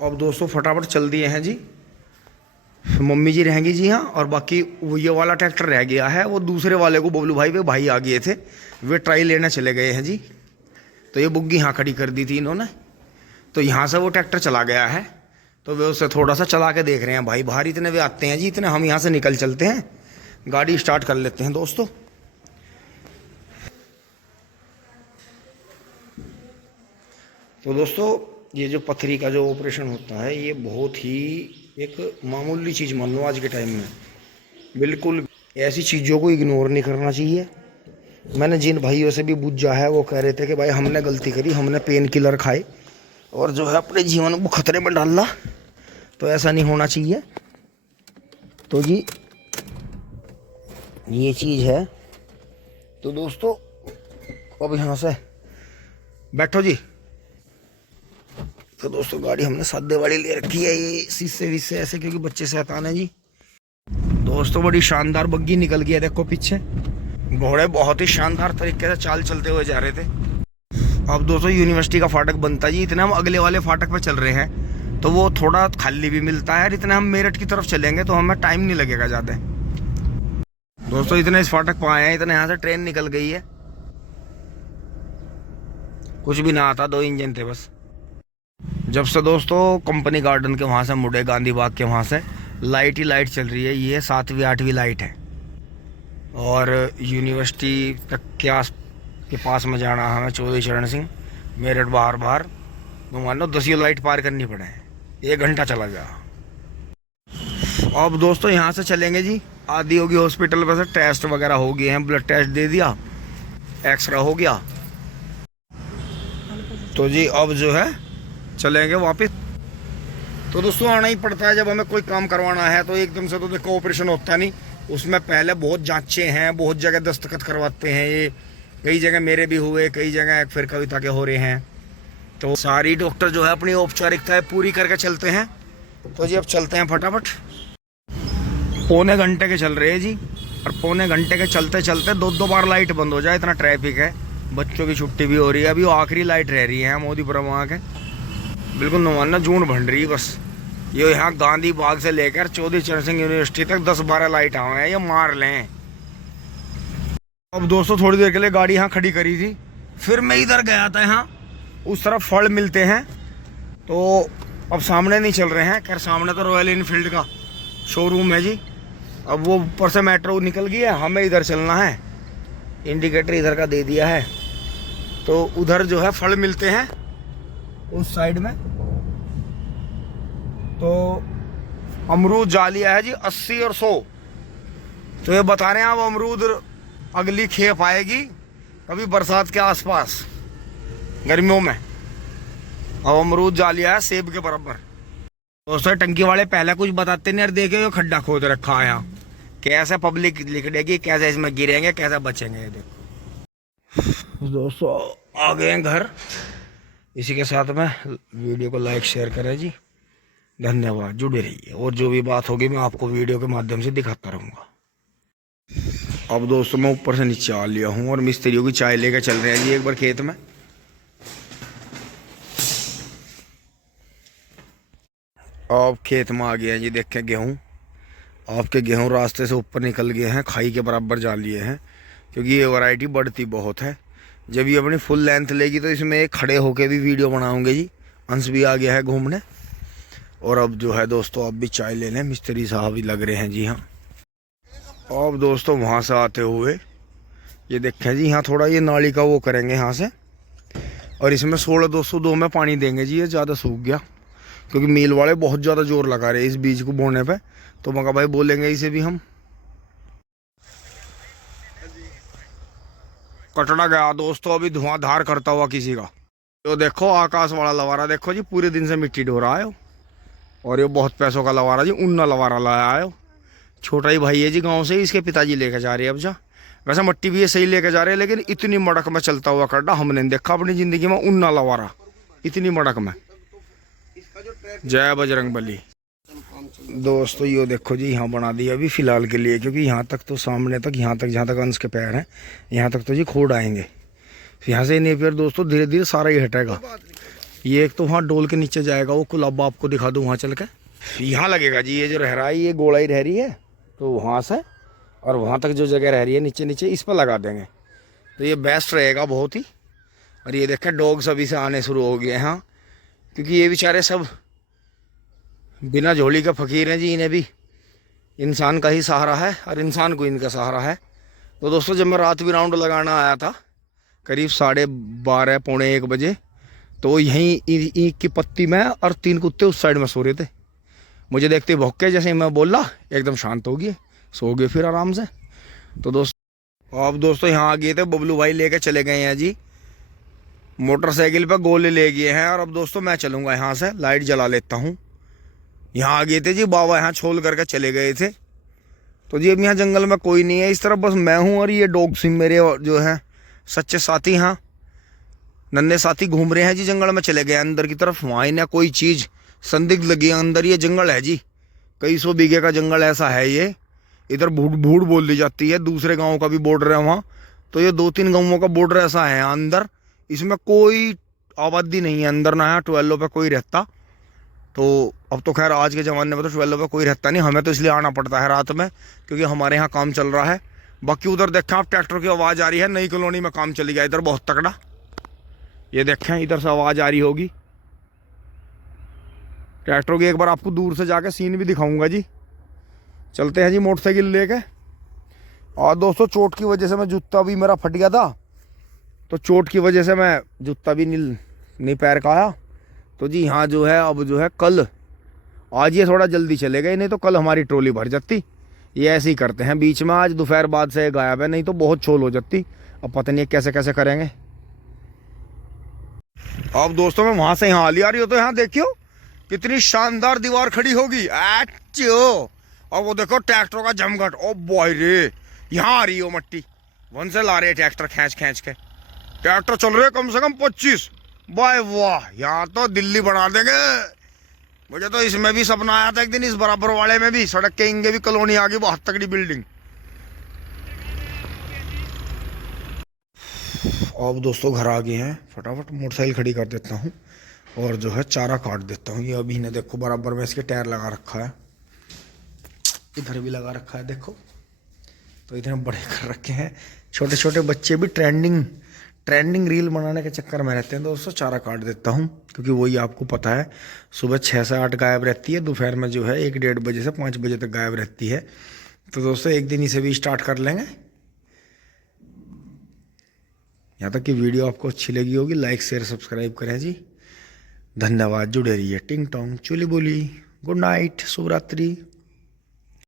अब दोस्तों फटाफट चल दिए हैं जी। मम्मी जी रहेंगी जी हाँ, और बाकी वो ये वाला ट्रैक्टर रह गया है, वो दूसरे वाले को बबलू भाई पे भाई आ गए थे, वे ट्राई लेने चले गए हैं जी। तो ये बुग्गी यहाँ खड़ी कर दी थी इन्होंने, तो यहाँ से वो ट्रैक्टर चला गया है, तो वे उसे थोड़ा सा चला के देख रहे हैं भाई। बाहर इतने वे आते हैं जी, इतने हम यहाँ से निकल चलते हैं, गाड़ी स्टार्ट कर लेते हैं दोस्तों। तो दोस्तों ये जो पथरी का जो ऑपरेशन होता है, ये बहुत ही एक मामूली चीज़ मान लो आज के टाइम में। बिल्कुल ऐसी चीज़ों को इग्नोर नहीं करना चाहिए। मैंने जिन भाइयों से भी पूछा है, वो कह रहे थे कि भाई हमने गलती करी, हमने पेन किलर खाए और जो है अपने जीवन को खतरे में डाला, तो ऐसा नहीं होना चाहिए। तो जी ये चीज़ है। तो दोस्तों अब यहाँ से बैठो जी। तो दोस्तों गाड़ी हमने सादे वाली ले रखी है, ये शीशे वीसे ऐसे, क्योंकि बच्चे शैतान है जी। दोस्तों बड़ी शानदार बग्गी निकल गई है, देखो पीछे घोड़े बहुत ही शानदार तरीके से चाल चलते हुए जा रहे थे। अब दोस्तों यूनिवर्सिटी का फाटक बनता जी, इतना हम अगले वाले फाटक पे चल रहे हैं, तो वो थोड़ा खाली भी मिलता है। इतने हम मेरठ की तरफ चलेंगे तो हमें टाइम नहीं लगेगा ज़्यादा। दोस्तों इतने इस फाटक पर आए हैं, इतने यहाँ से ट्रेन निकल गई है, कुछ भी ना आता, 2 इंजन थे बस। जब से दोस्तों कंपनी गार्डन के वहाँ से मुड़े, गांधी बाग के वहाँ से लाइट ही लाइट चल रही है। ये 7वीं 8वीं लाइट है, और यूनिवर्सिटी तक के पास में जाना हमें चौधरी चरण सिंह, मेरठ बाहर बाहर, तो मान लो 10 लाइट पार करनी पड़े, 1 घंटा चला गया। अब दोस्तों यहाँ से चलेंगे जी आदि योगी हॉस्पिटल पर से। टेस्ट वगैरह हो गए हैं, ब्लड टेस्ट दे दिया, एक्सरे हो गया, तो जी अब जो है चलेंगे वापस। तो दोस्तों आना ही पड़ता है जब हमें कोई काम करवाना है, तो एकदम से तो देखो ऑपरेशन होता नहीं, उसमें पहले बहुत जांचें हैं, बहुत जगह दस्तखत करवाते हैं। ये कई जगह मेरे भी हुए, कई जगह फिर कविता के हो रहे हैं, तो सारी डॉक्टर जो है अपनी औपचारिकताएं पूरी करके चलते हैं। तो जी अब चलते हैं फटाफट। पौने घंटे के चल रहे हैं जी, और पौने घंटे के चलते चलते 2 बार लाइट बंद हो जाए, इतना ट्रैफिक है। बच्चों की छुट्टी भी हो रही है, अभी वो आखिरी लाइट रह रही है मोदीपुरम वहाँ के, बिल्कुल नवाना जून भंड रही बस। ये यहाँ गांधी बाग से लेकर चौधरी चरण सिंह यूनिवर्सिटी तक 10-12 लाइट आए हैं, ये मार लें। अब दोस्तों थोड़ी देर के लिए गाड़ी यहाँ खड़ी करी थी, फिर मैं इधर गया था, यहाँ उस तरफ फल मिलते हैं, तो अब सामने नहीं चल रहे हैं। खैर सामने तो रॉयल इनफील्ड का शोरूम है जी। अब वो ऊपर से मेट्रो निकल गया, हमें इधर चलना है, इंडिकेटर इधर का दे दिया है, तो उधर जो है फल मिलते हैं उस साइड में। तो अमरूद जालिया है जी 80 और 100। तो ये बता रहे हैं अब अमरूद अगली खेप आएगी कभी बरसात के आसपास, गर्मियों में। अब अमरूद जालिया है सेब के बराबर। दोस्तों टंकी वाले पहले कुछ बताते नहीं, और देखे ये खड्डा खोद रखा है यहाँ, कैसे पब्लिक लिख देगी, कैसे इसमें गिरेंगे, कैसे बचेंगे। ये देखो दोस्तों आ गए हैं घर। इसी के साथ में वीडियो को लाइक शेयर करें जी, धन्यवाद, जुड़े रहिए, और जो भी बात होगी मैं आपको वीडियो के माध्यम से दिखाता रहूँगा। अब दोस्तों मैं ऊपर से नीचे आ लिया हूँ, और मिस्त्रियों की चाय लेकर चल रहे हैं जी एक बार खेत में। अब खेत में आ गए हैं जी, देखें गेहूँ, आपके गेहूँ रास्ते से ऊपर निकल गए हैं, खाई के बराबर जा लिए हैं, क्योंकि ये वैरायटी बढ़ती बहुत है। जब ये अपनी फुल लेंथ लेगी तो इसमें एक खड़े होके भी वीडियो बनाऊंगे जी। अंश भी आ गया है घूमने, और अब जो है दोस्तों अब भी चाय ले लें, मिस्त्री साहब भी लग रहे हैं जी हाँ। अब दोस्तों वहाँ से आते हुए ये देखें जी, यहाँ थोड़ा ये नाली का वो करेंगे यहाँ से, और इसमें 16-202 में पानी देंगे जी। ये ज़्यादा सूख गया, क्योंकि मील वाले बहुत ज़्यादा जोर लगा रहे हैं इस बीज को बोने पे, तो मगा भाई बोलेंगे इसे भी हम। कटड़ा गया दोस्तों अभी धुआंधार करता हुआ किसी का। तो देखो आकाश वाला लवारा, देखो जी पूरे दिन से मिट्टी ढो रहा है, और ये बहुत पैसों का लवारा जी, उन्ना लवारा लाया है। छोटा ही भाई है जी गांव से, इसके पिताजी लेके जा रहे हैं अब जा। वैसे मट्टी भी ये सही लेके जा रहे हैं, लेकिन इतनी मड़क में चलता हुआ कटड़ा हमने देखा अपनी ज़िंदगी में, उन्ना लवारा इतनी मड़क में। जय बजरंग बली। दोस्तों ये देखो जी यहाँ बना दिया अभी फ़िलहाल के लिए, क्योंकि यहाँ तक तो सामने तक, यहाँ तक जहाँ तक अंश के पैर हैं, यहाँ तक तो जी खोड़ आएंगे। यहाँ से नेपियर दोस्तों धीरे धीरे सारा ही हटेगा। ये एक तो वहाँ डोल के नीचे जाएगा वो कुलाबा, आपको दिखा दूँ वहाँ चल के। यहाँ लगेगा जी, ये जो रह रहा है ये गोलाई रह रही है, तो वहाँ से और वहाँ तक जो जगह रह रही है नीचे नीचे इस पर लगा देंगे, तो ये बेस्ट रहेगा बहुत ही। और ये देखें डॉग्स अभी से आने शुरू हो गए हैं, हाँ, क्योंकि ये बेचारे सब बिना झोली के फकीर हैं जी, इन्हें भी इंसान का ही सहारा है और इंसान को इनका सहारा है। तो दोस्तों जब मैं रात भी राउंड लगाना आया था करीब 12:30 पौने 1 बजे, तो यहीं ईंट की पत्ती में और 3 कुत्ते उस साइड में सो रहे थे। मुझे देखते भौंके, जैसे ही मैं बोला एकदम शांत हो गए, सो गए फिर आराम से। तो दोस्तों अब दोस्तों यहाँ आ गए थे, बबलू भाई लेके चले गए हैं जी, मोटरसाइकिल पे गोले ले गए हैं। और अब दोस्तों मैं चलूँगा यहाँ से, लाइट जला लेता हूँ। यहाँ आ गए थे जी बाबा, यहाँ छोल करके चले गए थे। तो जी अब यहाँ जंगल में कोई नहीं है इस तरफ, बस मैं हूँ और ये डॉग्स मेरे जो हैं सच्चे साथी, हाँ नन्हे साथी घूम रहे हैं जी। जंगल में चले गए अंदर की तरफ, वहाँ इन्हें कोई चीज़ संदिग्ध लगी है अंदर। ये जंगल है जी, कई 100 बीघे का जंगल ऐसा है ये। इधर भूड़ भूड़ बोल दी जाती है, दूसरे गाँव का भी बॉर्डर है वहाँ, तो ये 2-3 गाँवों का बॉर्डर ऐसा है अंदर। इसमें कोई आबादी नहीं है अंदर, ना यहाँ 12 पे कोई रहता। तो अब तो खैर आज के ज़माने में तो 12 पे कोई रहता नहीं, हमें तो इसलिए आना पड़ता है रात में क्योंकि हमारे यहाँ काम चल रहा है। बाकी उधर देखें आप, ट्रैक्टर की आवाज़ आ रही है, नई कॉलोनी में काम चली गया इधर बहुत तगड़ा। ये देखें इधर से आवाज़ आ रही होगी ट्रैक्टर की, एक बार आपको दूर से जाके सीन भी दिखाऊंगा जी। चलते हैं जी मोटरसाइकिल लेके। और दोस्तों चोट की वजह से मैं, जूता भी मेरा फट गया था, तो चोट की वजह से मैं जूता भी नहीं पैर का आया। तो जी हाँ जो है अब जो है कल, आज ये थोड़ा जल्दी चले गए, नहीं तो कल हमारी ट्रॉली भर जाती। ये ऐसे ही करते हैं, बीच में आज दोपहर बाद से गायब है, नहीं तो बहुत छोल हो जाती। अब पता नहीं कैसे कैसे करेंगे। अब दोस्तों मैं वहां से यहाँ आ रही हो, तो यहाँ देखियो कितनी शानदार दीवार खड़ी होगी। और वो देखो ट्रैक्टर का जमघट, ओ बॉय रे, यहाँ आ रही हो मट्टी, वन से ला रहे ट्रैक्टर खींच खींच के। ट्रैक्टर चल रहे कम से कम 25, बाय वाह, यहाँ तो दिल्ली बना देंगे। मुझे तो इसमें भी सपना आया था एक दिन, इस बराबर वाले में भी सड़क के इंगे भी कॉलोनी आ गई, बहुत तगड़ी बिल्डिंग। अब दोस्तों घर आ गए हैं, फटाफट मोटरसाइकिल खड़ी कर देता हूँ और जो है चारा काट देता हूँ। ये अभी ने देखो बराबर में इसके टायर लगा रखा है, इधर भी लगा रखा है देखो, तो इतने बड़े कर रखे हैं। छोटे छोटे बच्चे भी ट्रेंडिंग रील बनाने के चक्कर में रहते हैं। दोस्तों चारा काट देता हूँ क्योंकि वही आपको पता है सुबह 6 से 8 गायब रहती है, दोपहर में जो है 1-1:30 बजे से 5 बजे तक गायब रहती है। तो दोस्तों एक दिन इसे भी स्टार्ट कर लेंगे। यहाँ तक कि वीडियो आपको अच्छी लगी होगी, लाइक शेयर सब्सक्राइब करें जी। धन्यवाद, जुड़े रहिए। टिंग टोंग चुली बोली, गुड नाइट, शुभ रात्रि।